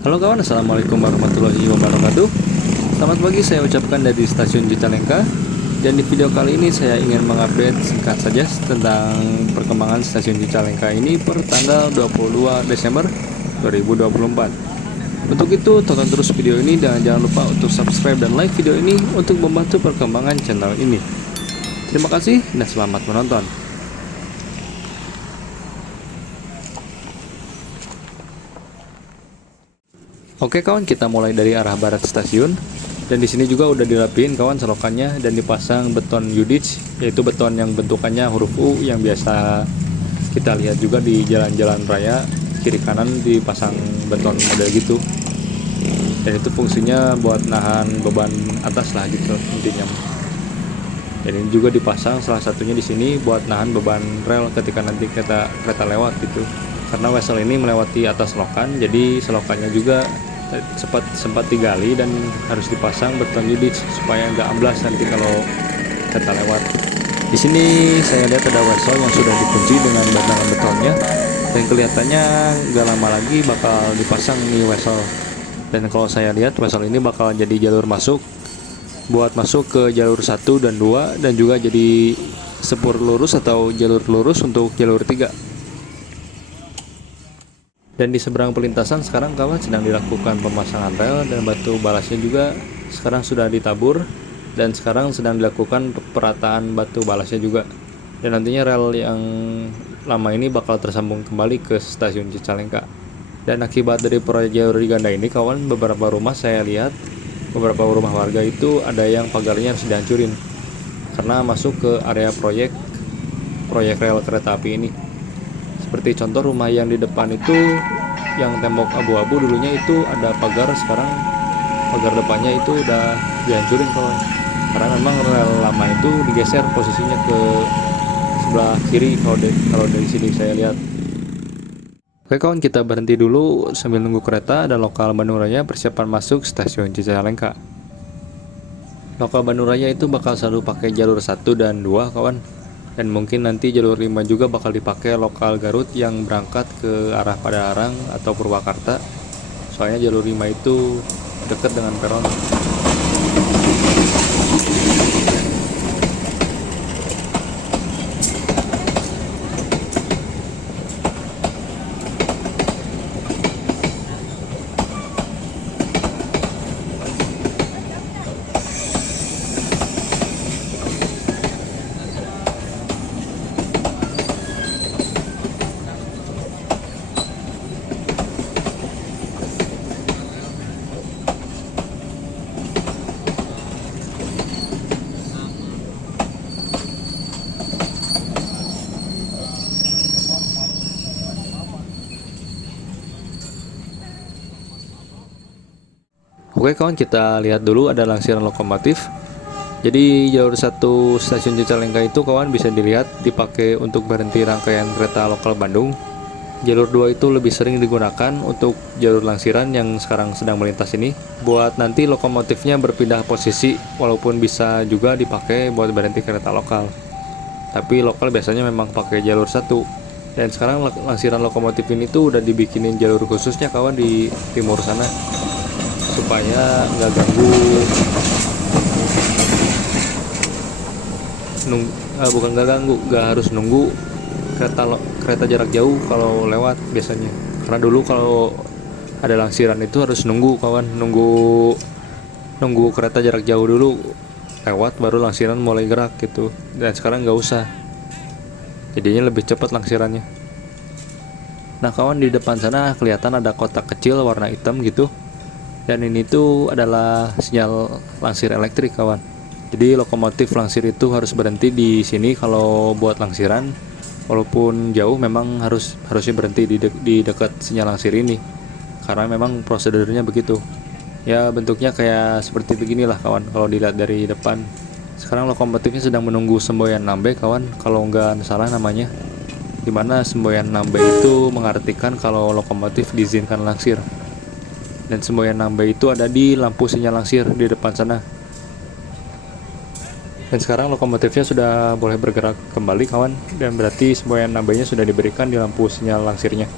Halo kawan, assalamualaikum warahmatullahi wabarakatuh. Selamat pagi saya ucapkan dari stasiun Cicalengka. Dan di video kali ini saya ingin mengupdate singkat saja tentang perkembangan stasiun Cicalengka ini per tanggal 22 Desember 2024. Untuk itu tonton terus video ini dan jangan lupa untuk subscribe dan like video ini untuk membantu perkembangan channel ini. Terima kasih dan selamat menonton. Oke kawan, kita mulai dari arah barat stasiun. Dan di sini juga udah dirapiin kawan selokannya dan dipasang beton Yudits, yaitu beton yang bentukannya huruf U yang biasa kita lihat juga di jalan-jalan raya. Kiri kanan dipasang beton model gitu. Dan itu fungsinya buat nahan beban atas lah gitu intinya. Dan ini juga dipasang salah satunya di sini buat nahan beban rel ketika nanti kereta lewat gitu. Karena wesel ini melewati atas selokan, jadi selokannya juga sempat digali dan harus dipasang beton Yudits supaya nggak amblas nanti kalau kereta lewat. Di sini saya lihat ada wesel yang sudah dikunci dengan batangan betonnya dan kelihatannya nggak lama lagi bakal dipasang nih wesel. Dan kalau saya lihat wesel ini bakal jadi jalur masuk buat masuk ke jalur 1 dan 2 dan juga jadi sepur lurus atau jalur lurus untuk jalur 3. Dan di seberang pelintasan sekarang kawan sedang dilakukan pemasangan rel dan batu balasnya juga sekarang sudah ditabur dan sekarang sedang dilakukan perataan batu balasnya juga. Dan nantinya rel yang lama ini bakal tersambung kembali ke stasiun Cicalengka. Dan akibat dari proyek jalur diganda ini kawan, beberapa rumah saya lihat, beberapa rumah warga itu ada yang pagarnya harus dihancurin karena masuk ke area proyek rel kereta api ini. Seperti contoh rumah yang di depan itu yang tembok abu-abu dulunya itu ada pagar, sekarang pagar depannya itu udah dihancurin kawan. Karena memang rel lama itu digeser posisinya ke sebelah kiri kalau dari sini saya lihat. Oke kawan, kita berhenti dulu sambil nunggu kereta dan lokal Bandung Raya persiapan masuk stasiun Cicalengka. Lokal Bandung Raya itu bakal selalu pakai jalur 1 dan 2 kawan. Dan mungkin nanti jalur 5 juga bakal dipakai lokal Garut yang berangkat ke arah Padalarang atau Purwakarta. Soalnya jalur 5 itu dekat dengan peron. Oke kawan, kita lihat dulu ada langsiran lokomotif. Jadi jalur 1 stasiun Cicalengka itu kawan bisa dilihat dipakai untuk berhenti rangkaian kereta lokal Bandung. Jalur 2 itu lebih sering digunakan untuk jalur langsiran yang sekarang sedang melintas ini buat nanti lokomotifnya berpindah posisi, walaupun bisa juga dipakai buat berhenti kereta lokal. Tapi lokal biasanya memang pakai jalur 1. Dan sekarang langsiran lokomotif ini tuh udah dibikinin jalur khususnya kawan di timur sana supaya nggak ganggu bukan nggak ganggu, nggak harus nunggu kereta jarak jauh kalau lewat biasanya. Karena dulu kalau ada langsiran itu harus nunggu kawan, nunggu kereta jarak jauh dulu lewat baru langsiran mulai gerak gitu. Dan sekarang nggak usah, jadinya lebih cepat langsirannya. Nah kawan, di depan sana kelihatan ada kotak kecil warna hitam gitu. Dan ini tuh adalah sinyal langsir elektrik kawan. Jadi lokomotif langsir itu harus berhenti di sini kalau buat langsiran. Walaupun jauh memang harusnya berhenti di dekat sinyal langsir ini. Karena memang prosedurnya begitu. Ya bentuknya kayak seperti beginilah kawan kalau dilihat dari depan. Sekarang lokomotifnya sedang menunggu semboyan nambe kawan, kalau nggak salah namanya. Dimana semboyan nambe itu mengartikan kalau lokomotif diizinkan langsir. Dan semboyan nambe itu ada di lampu sinyal langsir di depan sana. Dan sekarang lokomotifnya sudah boleh bergerak kembali kawan, dan berarti semboyan nambenya sudah diberikan di lampu sinyal langsirnya.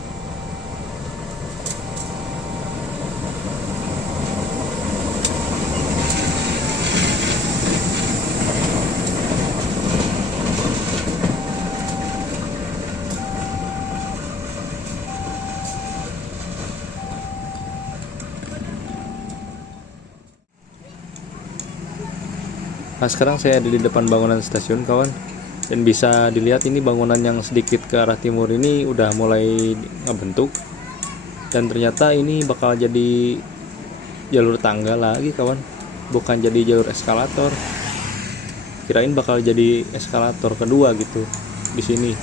Nah, sekarang saya ada di depan bangunan stasiun kawan, dan bisa dilihat ini bangunan yang sedikit ke arah timur ini udah mulai ngebentuk, dan ternyata ini bakal jadi jalur tangga lagi kawan, bukan jadi jalur eskalator. Kirain bakal jadi eskalator kedua gitu di sini.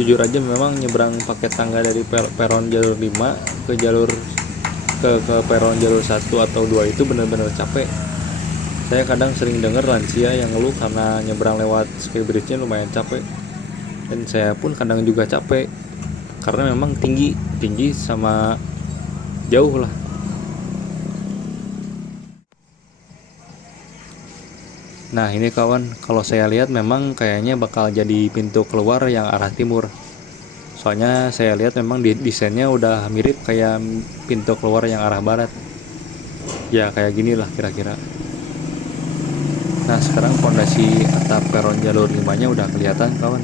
Jujur aja memang nyebrang pakai tangga dari peron jalur 5 ke jalur ke peron jalur 1 atau 2 itu benar-benar capek. Saya kadang sering dengar lansia yang ngeluh karena nyebrang lewat skybridge-nya lumayan capek. Dan saya pun kadang juga capek karena memang tinggi sama jauh lah. Nah ini kawan, kalau saya lihat memang kayaknya bakal jadi pintu keluar yang arah timur. Soalnya saya lihat memang desainnya udah mirip kayak pintu keluar yang arah barat. Ya kayak gini lah kira-kira. Nah sekarang fondasi atap peron jalur 5-nya udah kelihatan kawan.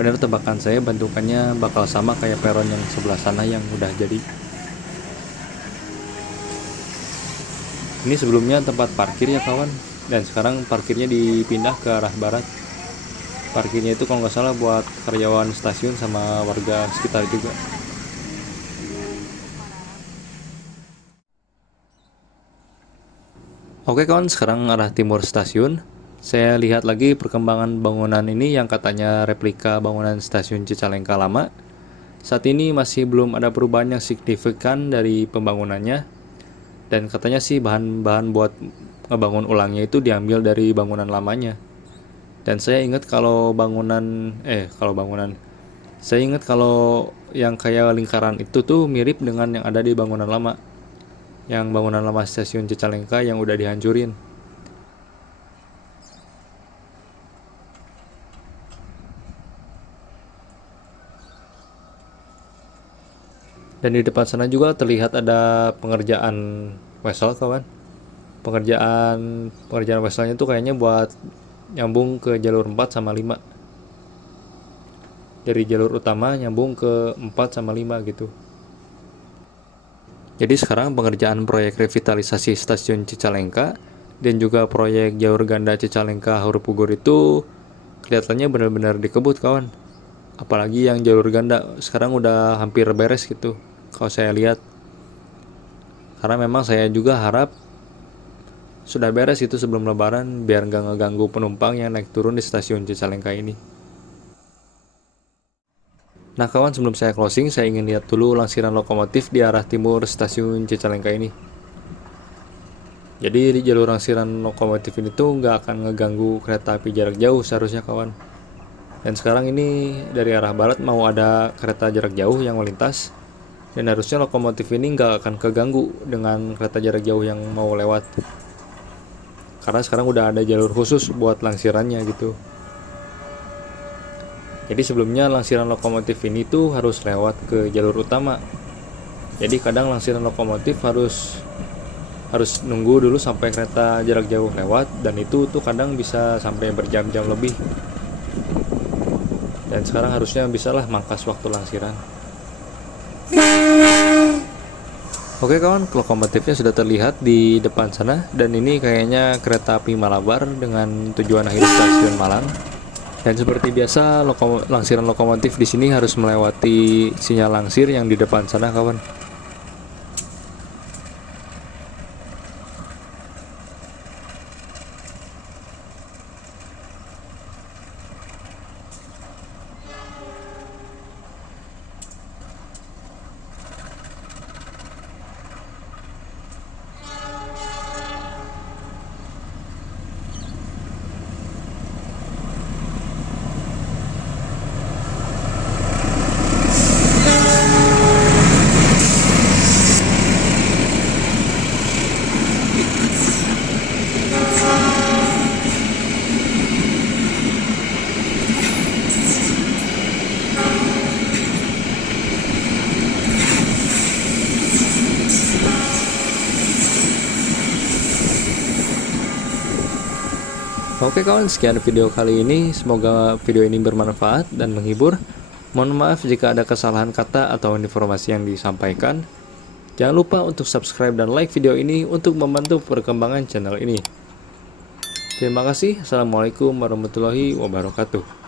Bener tebakan saya, bentukannya bakal sama kayak peron yang sebelah sana yang udah jadi. Ini sebelumnya tempat parkir ya kawan, dan sekarang parkirnya dipindah ke arah barat. Parkirnya itu kalau nggak salah buat karyawan stasiun sama warga sekitar juga. Oke kawan, sekarang arah timur stasiun. Saya lihat lagi perkembangan bangunan ini yang katanya replika bangunan stasiun Cicalengka lama. Saat ini masih belum ada perubahan yang signifikan dari pembangunannya. Dan katanya sih bahan-bahan buat ngebangun ulangnya itu diambil dari bangunan lamanya. Dan saya ingat kalau saya ingat kalau yang kayak lingkaran itu tuh mirip dengan yang ada di bangunan lama. Yang bangunan lama stasiun Cicalengka yang udah dihancurin. Dan di depan sana juga terlihat ada pengerjaan wesel kawan. Pengerjaan weselnya tuh kayaknya buat nyambung ke jalur 4 sama 5. Dari jalur utama nyambung ke 4 sama 5 gitu. Jadi sekarang pengerjaan proyek revitalisasi stasiun Cicalengka dan juga proyek jalur ganda Cicalengka Harupugur itu kelihatannya benar-benar dikebut kawan. Apalagi yang jalur ganda sekarang udah hampir beres gitu kalau saya lihat. Karena memang saya juga harap sudah beres itu sebelum lebaran biar nggak ngeganggu penumpang yang naik turun di stasiun Cicalengka ini. Nah kawan, sebelum saya closing, saya ingin lihat dulu langsiran lokomotif di arah timur stasiun Cicalengka ini. Jadi di jalur langsiran lokomotif ini tuh nggak akan ngeganggu kereta api jarak jauh seharusnya kawan. Dan sekarang ini dari arah barat mau ada kereta jarak jauh yang melintas. Dan harusnya lokomotif ini nggak akan keganggu dengan kereta jarak jauh yang mau lewat. Karena sekarang udah ada jalur khusus buat langsirannya gitu. Jadi sebelumnya langsiran lokomotif ini tuh harus lewat ke jalur utama. Jadi kadang langsiran lokomotif harus nunggu dulu sampai kereta jarak jauh lewat, dan itu tuh kadang bisa sampai berjam-jam lebih. Dan sekarang harusnya bisalah mangkas waktu langsiran. Oke kawan, lokomotifnya sudah terlihat di depan sana, dan ini kayaknya kereta api Malabar dengan tujuan akhir stasiun Malang. Dan seperti biasa, langsiran lokomotif di sini harus melewati sinyal langsir yang di depan sana kawan. Oke kawan, sekian video kali ini. Semoga video ini bermanfaat dan menghibur. Mohon maaf jika ada kesalahan kata atau informasi yang disampaikan. Jangan lupa untuk subscribe dan like video ini untuk membantu perkembangan channel ini. Terima kasih. Assalamualaikum warahmatullahi wabarakatuh.